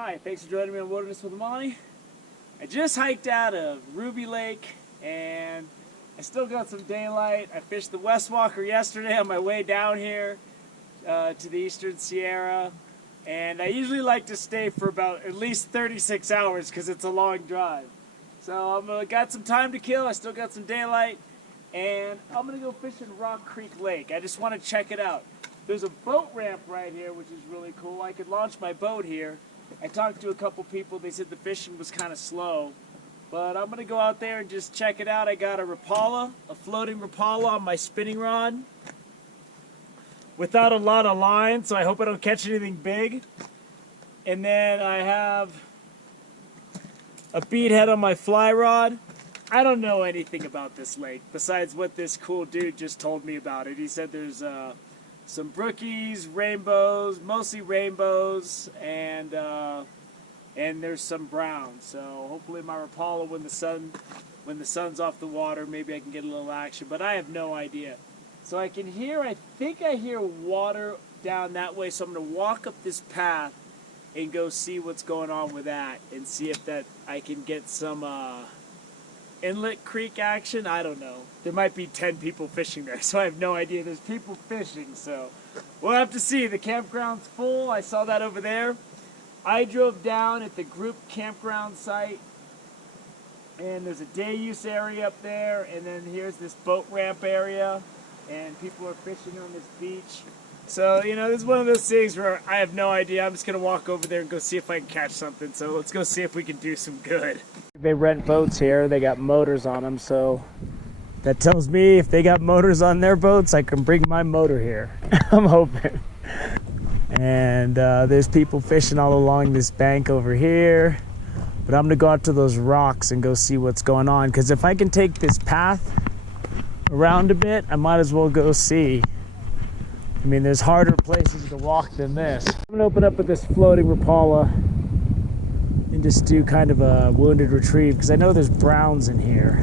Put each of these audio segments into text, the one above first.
Hi, thanks for joining me on Wilderness with Monty. I just hiked out of Ruby Lake and I still got some daylight. I fished the West Walker yesterday on my way down here to the Eastern Sierra, and I usually like to stay for about at least 36 hours because it's a long drive. So I've got some time to kill. I still got some daylight, and I'm gonna go fishing Rock Creek Lake. I just want to check it out. There's a boat ramp right here, which is really cool. I could launch my boat here. I talked to a couple people. They said the fishing was kind of slow, but I'm gonna go out there and just check it out. I got a Rapala, a floating Rapala on my spinning rod without a lot of line, so I hope I don't catch anything big. And then I have a bead head on my fly rod. I don't know anything about this lake besides what this cool dude just told me about it. He said there's some brookies, rainbows, mostly rainbows, and there's some browns. So hopefully my Rapala, when the sun's off the water, maybe I can get a little action. But I have no idea. So I think I hear water down that way. So I'm gonna walk up this path and go see what's going on with that, and see if I can get some inlet creek action. I don't know. There might be 10 people fishing there, so I have no idea. There's people fishing, so we'll have to see. The campground's full. I saw that over there. I drove down at the group campground site, and there's a day use area up there, and then here's this boat ramp area, and people are fishing on this beach. So, you know, this is one of those things where I have no idea. I'm just going to walk over there and go see if I can catch something. So let's go see if we can do some good. They rent boats here. They got motors on them. So that tells me if they got motors on their boats, I can bring my motor here. I'm hoping. And there's people fishing all along this bank over here. But I'm going to go out to those rocks and go see what's going on. Because if I can take this path around a bit, I might as well go see. I mean, there's harder places to walk than this. I'm gonna open up with this floating Rapala and just do kind of a wounded retrieve, because I know there's browns in here.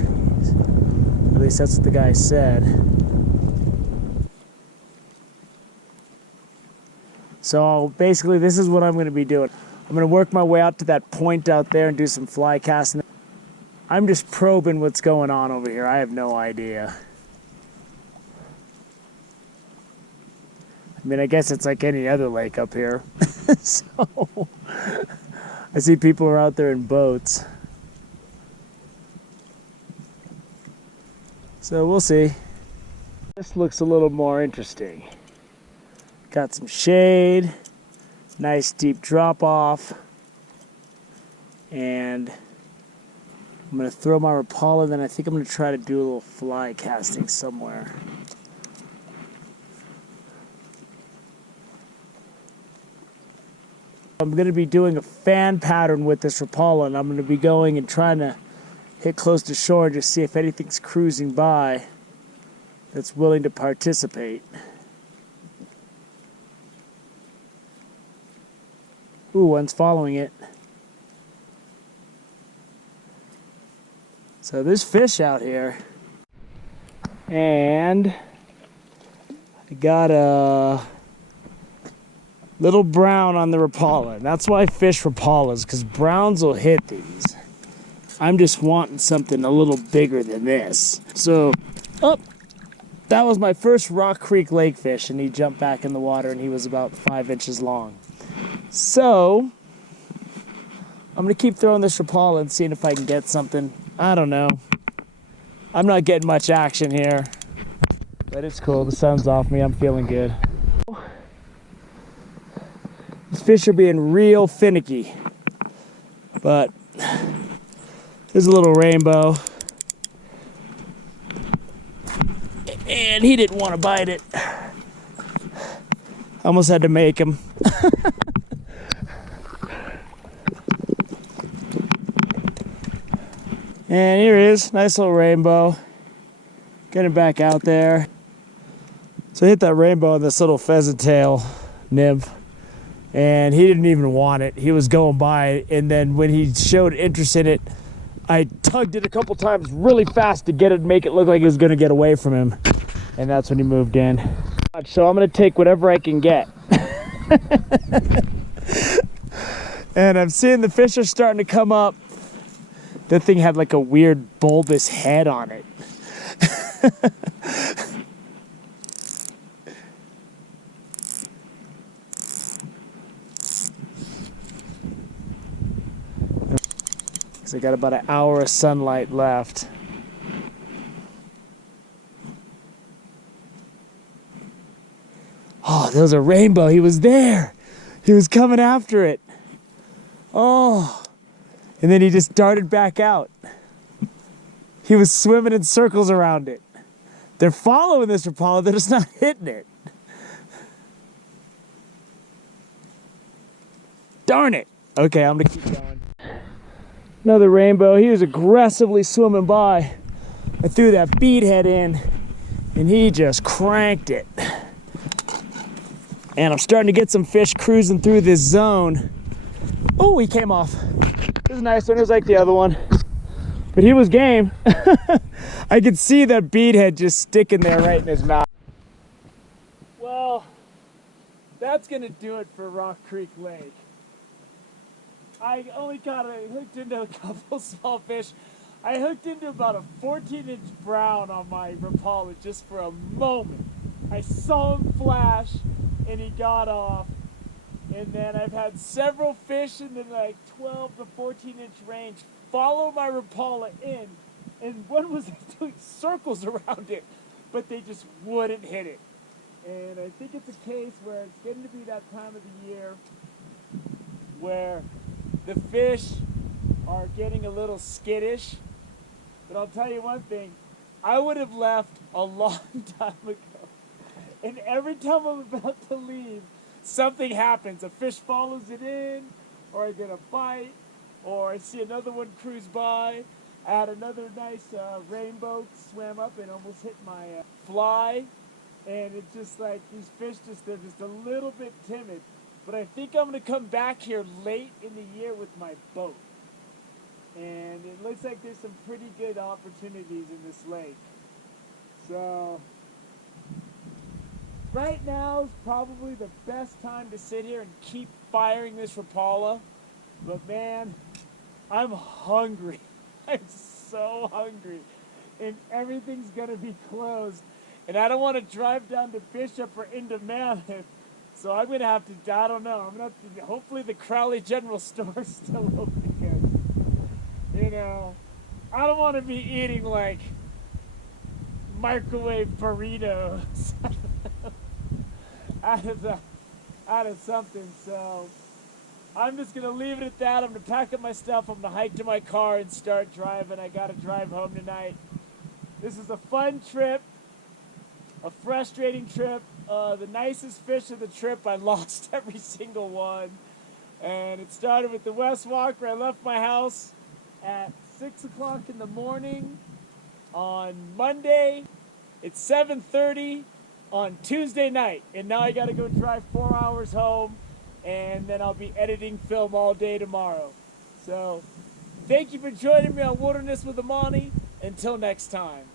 At least that's what the guy said. So basically, this is what I'm gonna be doing. I'm gonna work my way out to that point out there and do some fly casting. I'm just probing what's going on over here. I have no idea. I mean, I guess it's like any other lake up here. So, I see people are out there in boats. So we'll see. This looks a little more interesting. Got some shade, nice deep drop off, and I'm gonna throw my Rapala, then I think I'm gonna try to do a little fly casting somewhere. I'm going to be doing a fan pattern with this Rapala, and I'm going to be going and trying to hit close to shore and just see if anything's cruising by that's willing to participate. Ooh, one's following it. So there's fish out here. And I got a little brown on the Rapala. That's why I fish Rapalas, because browns will hit these. I'm just wanting something a little bigger than this. So, that was my first Rock Creek Lake fish, and he jumped back in the water, and he was about 5 inches long. So, I'm going to keep throwing this Rapala and seeing if I can get something. I don't know. I'm not getting much action here, but it's cool. The sun's off me. I'm feeling good. These fish are being real finicky, but there's a little rainbow, and he didn't want to bite it. Almost had to make him. And here he is, nice little rainbow. Getting back out there. So I hit that rainbow on this little pheasant tail nymph. And he didn't even want it. He was going by, and then when he showed interest in it, I tugged it a couple times really fast to get it, make it look like it was gonna get away from him. And that's when he moved in. So I'm gonna take whatever I can get. And I'm seeing the fish are starting to come up. That thing had like a weird bulbous head on it. So I got about an hour of sunlight left. Oh, there was a rainbow. He was there. He was coming after it. Oh. And then he just darted back out. He was swimming in circles around it. They're following this Rapala, they're just not hitting it. Darn it. Okay, I'm gonna keep going. Another rainbow. He was aggressively swimming by. I threw that bead head in and he just cranked it. And I'm starting to get some fish cruising through this zone. Oh, he came off. This is a nice one. It was like the other one. But he was game. I could see that bead head just sticking there right in his mouth. Well, that's going to do it for Rock Creek Lake. I only hooked into a couple small fish. I hooked into about a 14-inch brown on my Rapala just for a moment. I saw him flash and he got off. And then I've had several fish in the like 12 to 14-inch range follow my Rapala in, and one was doing circles around it, but they just wouldn't hit it. And I think it's a case where it's getting to be that time of the year where the fish are getting a little skittish. But I'll tell you one thing, I would have left a long time ago. And every time I'm about to leave, something happens. A fish follows it in, or I get a bite, or I see another one cruise by. I had another nice rainbow swam up and almost hit my fly. And it's just like these fish, they're just a little bit timid. But I think I'm going to come back here late in the year with my boat. And it looks like there's some pretty good opportunities in this lake. So right now is probably the best time to sit here and keep firing this Rapala. But man, I'm hungry. I'm so hungry. And everything's going to be closed. And I don't want to drive down to Bishop or into Mammoth. So I'm going to have to, I don't know. I'm going to have to, hopefully the Crowley General Store is still open again. You know, I don't want to be eating like microwave burritos out of something. So I'm just going to leave it at that. I'm going to pack up my stuff. I'm going to hike to my car and start driving. I got to drive home tonight. This is a fun trip, a frustrating trip. The nicest fish of the trip, I lost every single one. And it started with the West Walker. I left my house at 6 o'clock in the morning on Monday. It's 7:30 on Tuesday night. And now I got to go drive 4 hours home. And then I'll be editing film all day tomorrow. So thank you for joining me on Wilderness with Amani. Until next time.